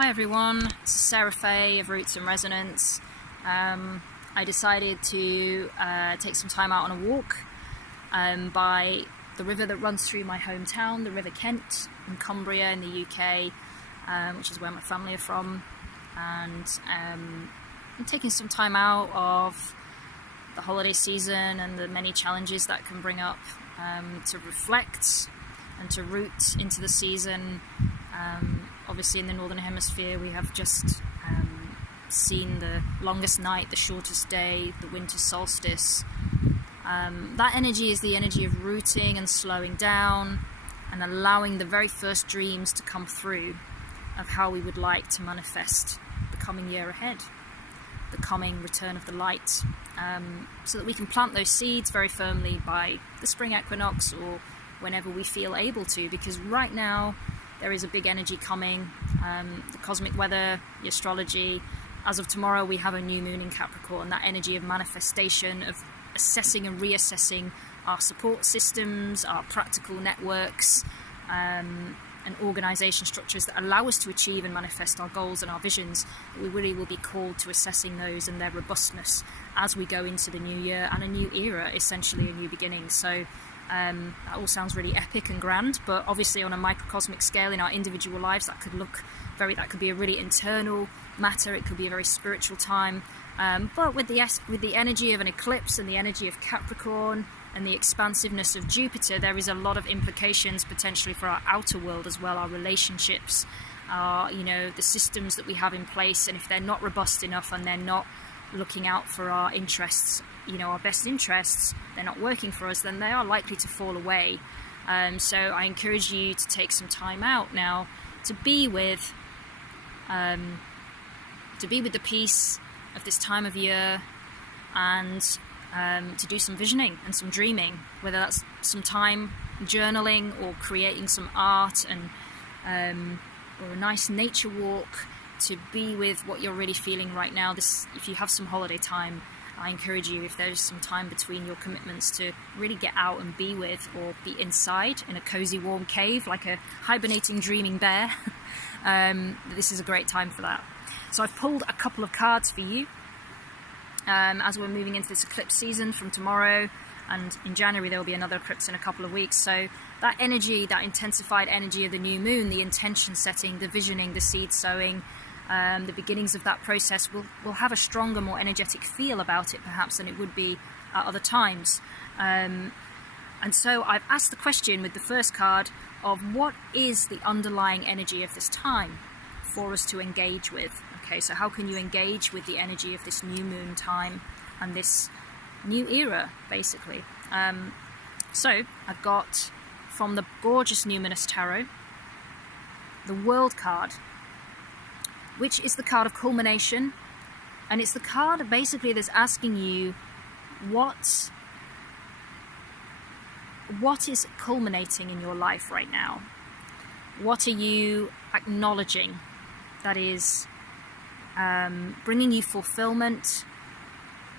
Hi everyone, this is Sarah Faye of Roots and Resonance. I decided to take some time out on a walk by the river that runs through my hometown, the River Kent in Cumbria in the UK, which is where my family are from. And I'm taking some time out of the holiday season and the many challenges that can bring up to reflect and to root into the season. Obviously in the Northern Hemisphere we have just seen the longest night, the shortest day, the winter solstice. That energy is the energy of rooting and slowing down and allowing the very first dreams to come through of how we would like to manifest the coming year ahead, the coming return of the light, so that we can plant those seeds very firmly by the spring equinox or whenever we feel able to, because right now there is a big energy coming, the cosmic weather, the astrology. As of tomorrow we have a new moon in Capricorn, that energy of manifestation, of assessing and reassessing our support systems, our practical networks, and organisation structures that allow us to achieve and manifest our goals and our visions. We really will be called to assessing those and their robustness as we go into the new year and a new era, essentially a new beginning. So that all sounds really epic and grand, but obviously on a microcosmic scale in our individual lives that could be a really internal matter. It could be a very spiritual time, but with the energy of an eclipse and the energy of Capricorn and the expansiveness of Jupiter, there is a lot of implications potentially for our outer world as well, our relationships, the systems that we have in place. And if they're not robust enough and they're not looking out for our interests, our best interests, they're not working for us, then they are likely to fall away. So I encourage you to take some time out now to be with the peace of this time of year, and to do some visioning and some dreaming, whether that's some time journaling or creating some art or a nice nature walk, to be with what you're really feeling right now. If you have some holiday time, I encourage you, if there's some time between your commitments, to really get out and be with, or be inside in a cozy warm cave like a hibernating dreaming bear. This is a great time for that. So I've pulled a couple of cards for you as we're moving into this eclipse season from tomorrow, and in January there will be another eclipse in a couple of weeks. So that energy, that intensified energy of the new moon, the intention setting, the visioning, the seed sowing, the beginnings of that process will have a stronger, more energetic feel about it perhaps than it would be at other times. And so I've asked the question with the first card of what is the underlying energy of this time for us to engage with. Okay, so how can you engage with the energy of this new moon time and this new era, basically? So I've got, from the gorgeous Numinous Tarot, the World card, which is the card of culmination, and it's the card basically that's asking you what is culminating in your life right now. What are you acknowledging that is bringing you fulfillment,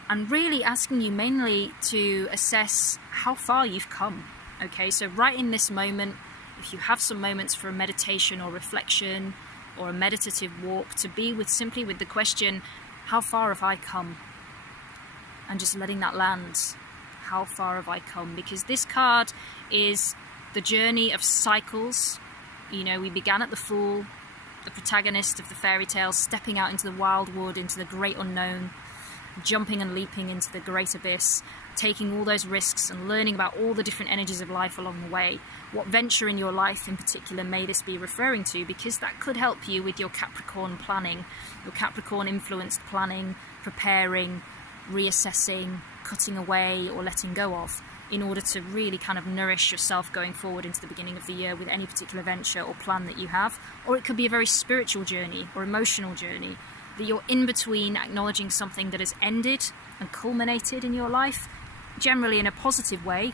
and really asking you mainly to assess how far you've come. Okay, so right in this moment, if you have some moments for a meditation or reflection or a meditative walk, to be simply with the question, how far have I come? And just letting that land. How far have I come? Because this card is the journey of cycles. We began at the Fool, the protagonist of the fairy tale, stepping out into the wild wood, into the great unknown, jumping and leaping into the great abyss, taking all those risks and learning about all the different energies of life along the way. What venture in your life in particular may this be referring to? Because that could help you with your Capricorn planning, your Capricorn influenced planning, preparing, reassessing, cutting away or letting go of, in order to really kind of nourish yourself going forward into the beginning of the year with any particular venture or plan that you have. Or it could be a very spiritual journey or emotional journey, that you're in between acknowledging something that has ended and culminated in your life, generally in a positive way,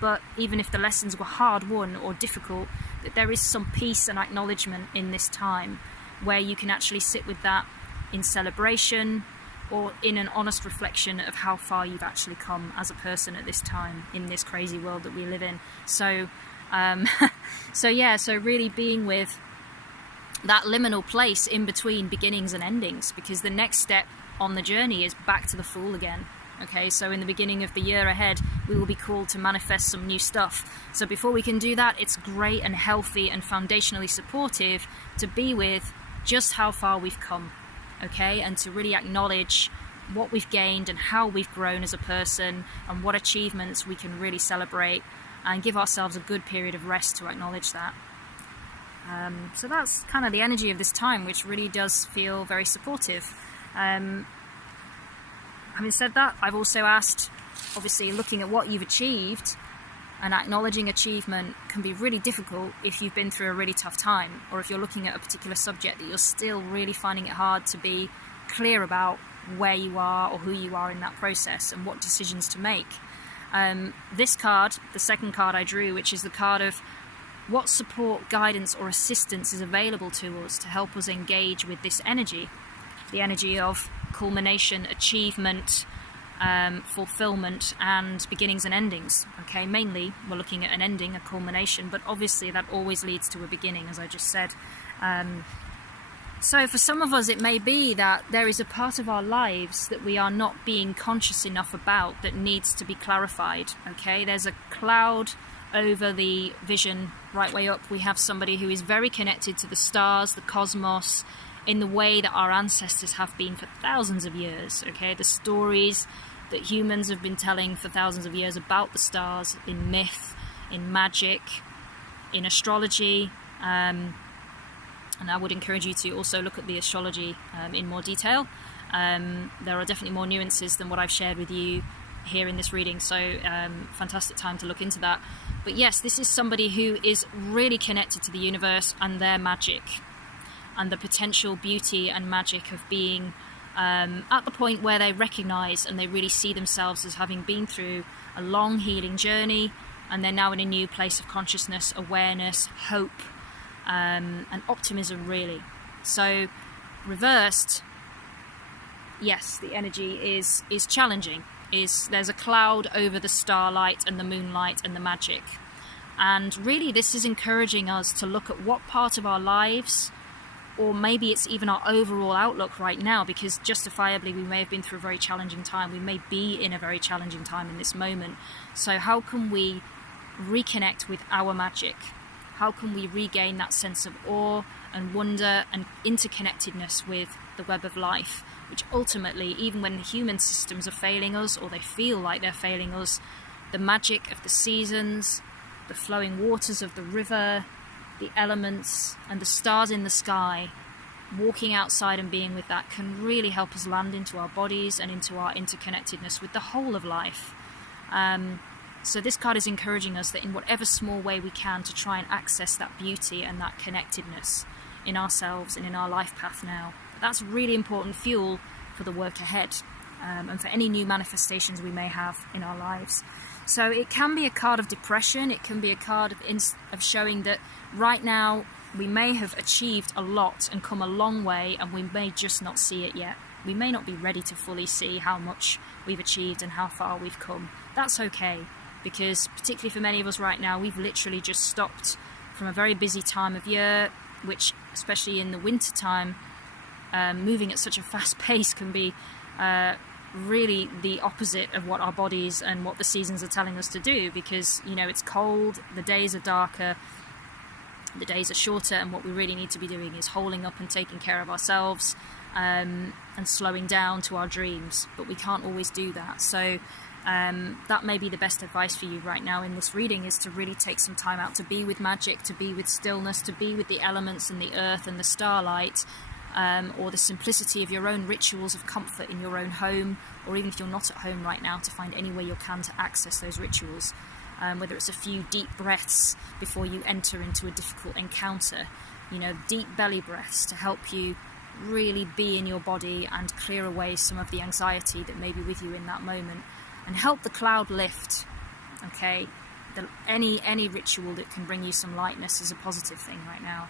but even if the lessons were hard won or difficult, that there is some peace and acknowledgement in this time where you can actually sit with that in celebration or in an honest reflection of how far you've actually come as a person at this time in this crazy world that we live in. So really being with that liminal place in between beginnings and endings, because the next step on the journey is back to the Fool again. Okay, so in the beginning of the year ahead, we will be called to manifest some new stuff. So before we can do that, it's great and healthy and foundationally supportive to be with just how far we've come, okay, and to really acknowledge what we've gained and how we've grown as a person and what achievements we can really celebrate, and give ourselves a good period of rest to acknowledge that. So that's kind of the energy of this time, which really does feel very supportive. Having said that, I've also asked, obviously looking at what you've achieved, and acknowledging achievement can be really difficult if you've been through a really tough time, or if you're looking at a particular subject that you're still really finding it hard to be clear about where you are or who you are in that process and what decisions to make. This card, the second card I drew, which is the card of what support, guidance or assistance is available to us to help us engage with this energy, the energy of culmination, achievement, fulfillment, and beginnings and endings. Okay, mainly we're looking at an ending, a culmination, but obviously that always leads to a beginning, as I just said. So for some of us, it may be that there is a part of our lives that we are not being conscious enough about that needs to be clarified. Okay, there's a cloud over the vision right way up. We have somebody who is very connected to the stars, the cosmos, in the way that our ancestors have been for thousands of years. Okay, the stories that humans have been telling for thousands of years about the stars, in myth, in magic, in astrology, and I would encourage you to also look at the astrology in more detail. There are definitely more nuances than what I've shared with you here in this reading, so fantastic time to look into that. But yes, this is somebody who is really connected to the universe and their magic, and the potential beauty and magic of being at the point where they recognize and they really see themselves as having been through a long healing journey, and they're now in a new place of consciousness, awareness, hope, and optimism, really. So reversed, yes, the energy is challenging. There's a cloud over the starlight and the moonlight and the magic, and really this is encouraging us to look at what part of our lives, or maybe it's even our overall outlook right now, because justifiably we may have been through a very challenging time, we may be in a very challenging time in this moment. So how can we reconnect with our magic? How can we regain that sense of awe and wonder and interconnectedness with the web of life, which ultimately, even when the human systems are failing us, or they feel like they're failing us, the magic of the seasons, the flowing waters of the river, the elements and the stars in the sky, walking outside and being with that can really help us land into our bodies and into our interconnectedness with the whole of life. So this card is encouraging us that in whatever small way we can, to try and access that beauty and that connectedness in ourselves and in our life path now. That's really important fuel for the work ahead, and for any new manifestations we may have in our lives. So it can be a card of depression, it can be a card of showing that right now we may have achieved a lot and come a long way, and we may just not see it yet. We may not be ready to fully see how much we've achieved and how far we've come. That's okay, because particularly for many of us right now, we've literally just stopped from a very busy time of year, which especially in the winter time, moving at such a fast pace can be really the opposite of what our bodies and what the seasons are telling us to do, because it's cold, the days are darker, the days are shorter, and what we really need to be doing is holding up and taking care of ourselves, and slowing down to our dreams. But we can't always do that. So that may be the best advice for you right now in this reading, is to really take some time out to be with magic, to be with stillness, to be with the elements and the earth and the starlight, or the simplicity of your own rituals of comfort in your own home, or even if you're not at home right now, to find any way you can to access those rituals, whether it's a few deep breaths before you enter into a difficult encounter, deep belly breaths to help you really be in your body and clear away some of the anxiety that may be with you in that moment, and help the cloud lift. Okay, any ritual that can bring you some lightness is a positive thing right now.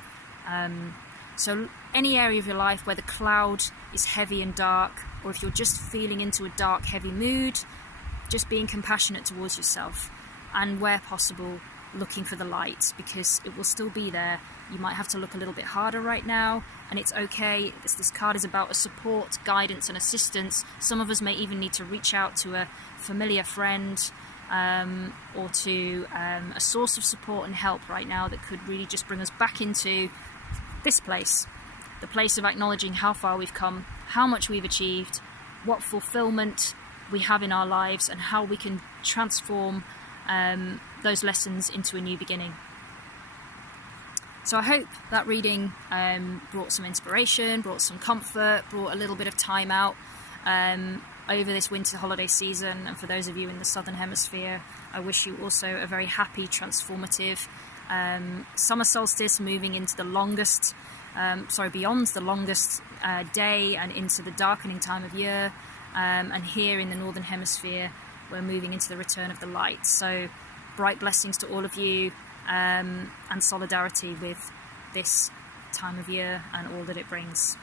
So any area of your life where the cloud is heavy and dark, or if you're just feeling into a dark, heavy mood, just being compassionate towards yourself, and where possible, looking for the light, because it will still be there. You might have to look a little bit harder right now, and it's okay. This card is about a support, guidance and assistance. Some of us may even need to reach out to a familiar friend or to a source of support and help right now that could really just bring us back into this place, the place of acknowledging how far we've come, how much we've achieved, what fulfillment we have in our lives, and how we can transform those lessons into a new beginning. So I hope that reading brought some inspiration, brought some comfort, brought a little bit of time out over this winter holiday season. And for those of you in the Southern Hemisphere, I wish you also a very happy, transformative summer solstice, moving into the longest, beyond the longest day and into the darkening time of year. And here in the Northern Hemisphere, we're moving into the return of the light. So bright blessings to all of you, and solidarity with this time of year and all that it brings.